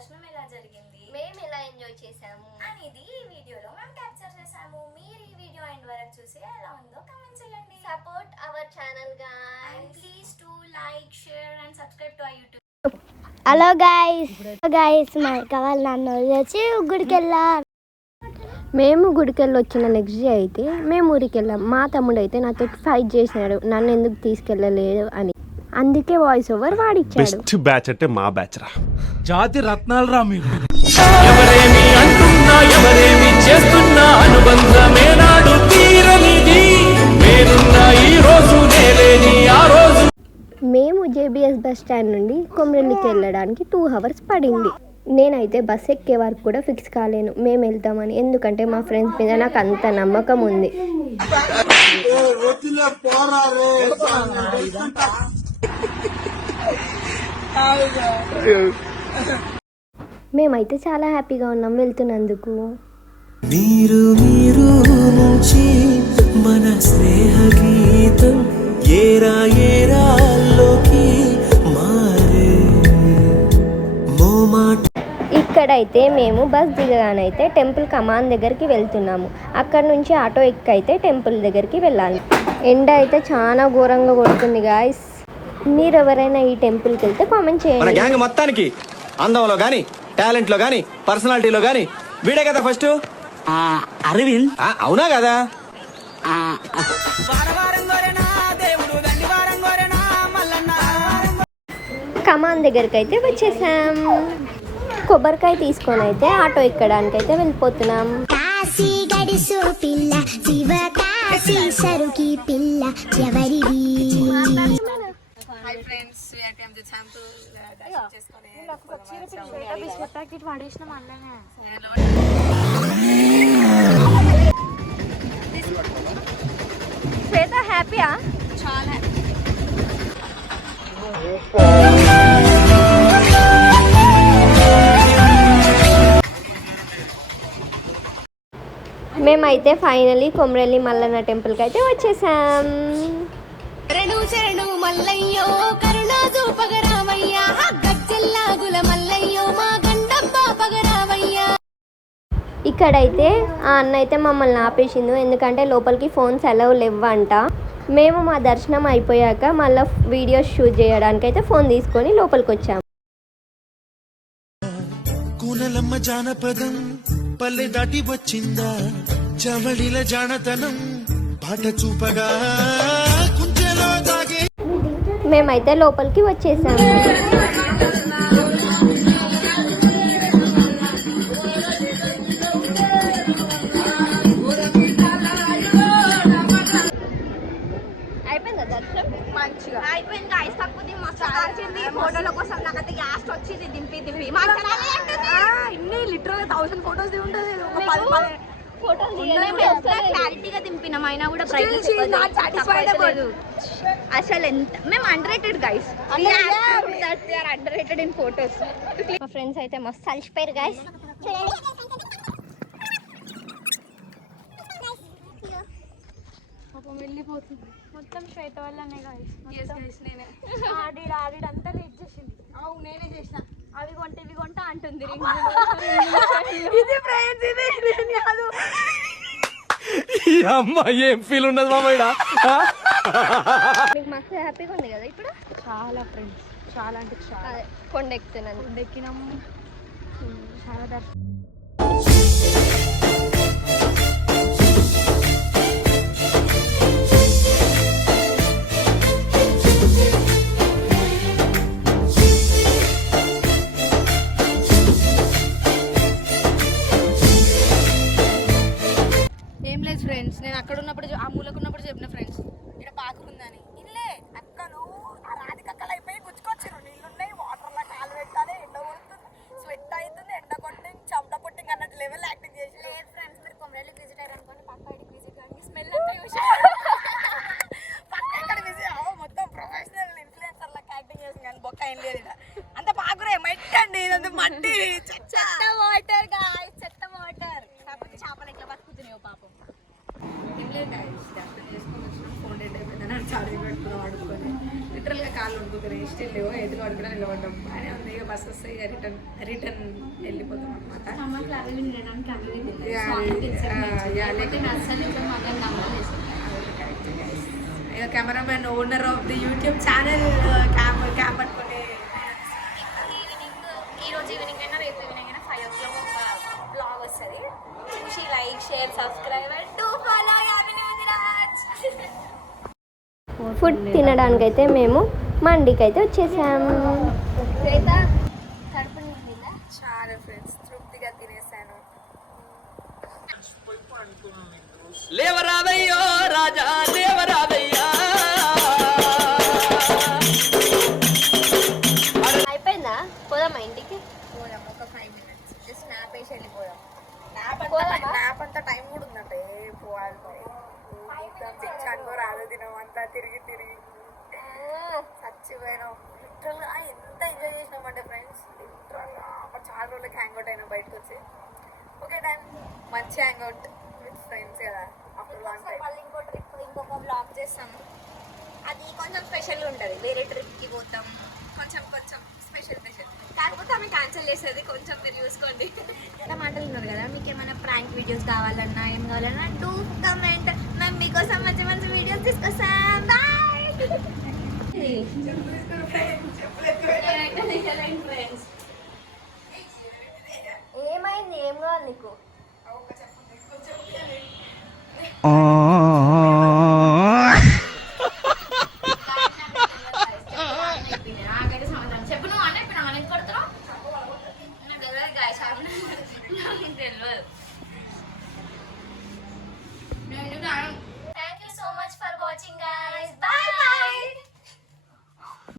దర్శనం ఎలా జరిగింది, మేము ఎలా ఎంజాయ్ చేసాము అనేది ఈ వీడియోలో మేము క్యాప్చర్ చేసాము. మీరు ఈ వీడియో ఎండ్ వరకు చూసి ఎలా ఉందో కామెంట్ చేయండి. Support our channel and guys. please do like, share and subscribe to our YouTube. Hello guys మా కావాలి నన్ను వచ్చి గుడికి వెళ్ళాం. మేము గుడికి వెళ్ళి వచ్చిన నెక్స్ట్ డే అయితే మేము ఊరికి వెళ్ళాం. మా తమ్ముడు అయితే నాతో ఫైట్ చేసినాడు, నన్ను ఎందుకు తీసుకెళ్ళలేదు అని. అందుకే వాయిస్ ఓవర్ వాడిచ్చాడు. బెస్ట్ బ్యాచ్ అంటే మా బ్యాచ్ రా. జాతి రత్నాలు రా మీకు. ఎవరేమి అంటున్నా ఎవరేమి చేస్తున్నా అనుబంధమే నాడు తీరనిది. నేనున్న ఈ రోజు నేలేని ఆ రోజు. మేము జేబీఎస్ బస్ స్టాండ్ నుండి కొమరెల్లికి వెళ్ళడానికి 2 hours పడింది. నేనైతే బస్ ఎక్కే వరకు కూడా ఫిక్స్ కాలేను మేము వెళ్తామని, ఎందుకంటే మా ఫ్రెండ్స్ మీద నాకు అంత నమ్మకం ఉంది. మేమైతే చాలా హ్యాపీగా ఉన్నాం వెళ్తున్నందుకు. మీరు మీరు నుంచి మన స్నేహ గీతం ఏరా ఏరాల్లోకి మారే మోమాట. ఇక్కడైతే మేము బస్ దిగగానైతే టెంపుల్ కమాన్ దగ్గరికి వెళ్తున్నాము. అక్కడ నుంచి ఆటో ఎక్కైతే టెంపుల్ దగ్గరికి వెళ్ళాలి. ఎండ అయితే చాలా ఘోరంగా కొడుతుంది గాయస్. మీరు ఎవరైనా ఈ టెంపుల్కి వెళ్తే కామెంట్ మన చేయండి. గ్యాంగ్ మొత్తానికి అందంలో గానీ టాలెంట్ లో గానీ పర్సనాలిటీలో గానీ వీడే కదా ఫస్ట్. అరవింద్ అవునా కదా. కమాన్ దగ్గరికి అయితే వచ్చేసాం. కొబ్బరికాయ తీసుకొని అయితే ఆటో ఎక్కడానికి అయితే వెళ్ళిపోతున్నాం. కాశీ గడిసు పిల్ల శివ కాశీ సరుకి పిల్ల ఎవరిది. Hi friends, we are come to temple దర్శనం చేసుకొని శ్వేత హ్యాపీయా? చాలా మేమైతే ఫైనలీ కొమరెల్లి మల్లన్న టెంపుల్కి అయితే వచ్చేసాం. శరణు శరణు మల్లయ్యో కరుణా చూపగరామయ్యా గజ్జల్లాగుల మల్లయ్యో మా గండప్ప పగరామయ్యా. ఇక్కడైతే ఆ అన్న అయితే మమ్మల్ని ఆపేసిండు, ఎందుకంటే లోపలికి ఫోన్స్ అలౌ లేవంట. మేము మా దర్శనం అయిపోయాక మళ్ళీ వీడియో షూట్ చేయడానికి అయితే ఫోన్ తీసుకొని లోపలికి వచ్చాము. కూనలమ్మ జానపదం పల్లె దాటి వచ్చిందా చవళిల జానతనం పాట చూపగా కుంచెలో దాగే. మేమైతే లోపలికి వచ్చేసాము. అయిపోయిందా దర్శనం? మంచిగా అయిపోయింది గాయ్స్. కాకపోతే మస్తు కాల్చింది ఫోటోల కోసం. నాకైతే యాస్ట్ వచ్చింది దింపి దింపి ఇన్ని లిటరల్ 1000 ఫోటోస్ ఉంటుంది. క్లారిటీగా దింపినాం అయినా కూడా అసలు ఎంత మేము under rated guys. Under rated in photos. మా ఫ్రెండ్స్ అయితే మస్తు అలసిపోయారు గాయస్. వెళ్ళిపోతుంది మొత్తం శ్వేత వల్లనే గాయస్. నేనే ఆడిడంతా లేట్ చేసింది. నేనే చేసిన. అవి కొంట అంటుంది. ఇది ఫ్రెండ్స్ ఇది నేను కాదు. ఈ అమ్మాయి ఏం ఫీల్ ఉన్నది మామయ్య. మీకు మస్తు హ్యాపీగా ఉంది కదా ఇప్పుడు? చాలా ఫ్రెండ్స్ చాలా అంటే చాలా. కొండ ఎక్కుతున్నాను. ఎక్కినాము చాలా దర్శనం. ఏం లేదు ఫ్రెండ్స్, నేను అక్కడ ఉన్నప్పుడు ఆ మూలకున్నప్పుడు చెప్పిన ఫ్రెండ్స్ ఇక్కడ పాకుందని ఇల్లే అక్కలు ఆ రాధికక్కలు అయిపోయి గుచ్చుకొచ్చారు. నీళ్ళున్నాయి, వాటర్లో కాలు పెట్టాలి, ఎండ కొడుతుంది, స్వెట్ అవుతుంది, ఎండ కొట్టింగ్ చెమట కొట్టింగ్ అన్నట్టు లెవెల్ యాక్టింగ్ చేసి. లేదు ఫ్రెండ్స్, మీరు కొమరెల్లికి విజిట్ అయ్యారు అనుకోండి, పక్క ఐడికి విజిట్ కానీ స్మెల్ అంతా చూసి పక్క ఇక్కడ విజిట్ మొత్తం ప్రొఫెషనల్ ఇన్ఫ్లుయెన్సర్ లాగా యాక్టింగ్ చేసి కానీ బొక్క ఏం లేదు. ఇక్కడ అంత పాకురే మట్టి ఇదంతా మట్టి చెత్త వాటర్ గాయ్స్, చెత్త వాటర్. కాకపోతే చేపలు ఎట్లా బతుకుతున్నాయో పాపం. ఏం లేదు గాయ్స్, దర్శనం చేసుకొని వచ్చినాం. 4 days అయిపోయిందని చార్జింగ్ పెట్టుకుని వాడుకొని కాళ్ళు ఉడుకుతున్నాయి స్టిల్ ఎదురు వాడు కూడా నిలబడ్డాం బాగానే ఉంది. ఇక బస్ వస్తే ఇక రిటర్న్ వెళ్ళిపోతాం అనమాట. ఇక cameraman owner of the YouTube channel cam పట్టుకునే ఈరోజు ఈవినింగ్ అయినా రేపు ఈవినింగ్ అయినా 5 o'clock ఒక బ్లాగ్ వస్తుంది. చూసి like share subscribe and follow Yamini Viraj. Food తినడానికైతే మేము మండికి అయితే వచ్చేసాము. చాలా ఫ్రెండ్స్ తృప్తిగా తినేసాను. లేవరాదయ్యో రాజా లేవరాదయ్యా. అయిపోయిందా? పోదామా ఇంటికి? పోదాం ఒక 5 minutes జస్ట్ స్నాప్ వేసి వెళ్ళిపోదాం. నాప్ అంతా టైం కూడా ఉందంట. పోవాలి పిచ్చానుకో రాదు దినం అంతా తిరిగి చచ్చిపోయినాం. లిటరల్గా ఎంత ఎంజాయ్ చేసినామంటే ఫ్రెండ్స్, లిటరల్గా చాలా రోజులకి హ్యాంగ్అవుట్ అయినా బయటకు వచ్చి. ఓకే డన్, మంచి హ్యాంగ్అవుట్ విత్ ఫ్రెండ్స్ కదా. అప్పుడు మళ్ళీ ఇంకో ట్రిప్ ఇంకొక బ్లాగ్ చేస్తాము. అది కొంచెం స్పెషల్ ఉంటుంది. వేరే ట్రిప్కి పోతాం, కొంచెం స్పెషల్ కాకపోతే ఆమె క్యాన్సిల్ చేసేది. కొంచెం మీరు చూసుకోండి. ఇలా మాటలు ఉన్నారు కదా, మీకు ఏమైనా ప్రాంక్ వీడియోస్ కావాలన్నా ఏం కావాలన్నా డూ కమెంట్. మేము మీకోసం మంచి మంచి వీడియోస్ తీసుకొస్తాం. బాయ్. ఏమైంది? ఏం కావాలి నీకు? చెప్పు నువ్వు అన్న ఇప్పుడు కొడుతున్నావు తెలియదు.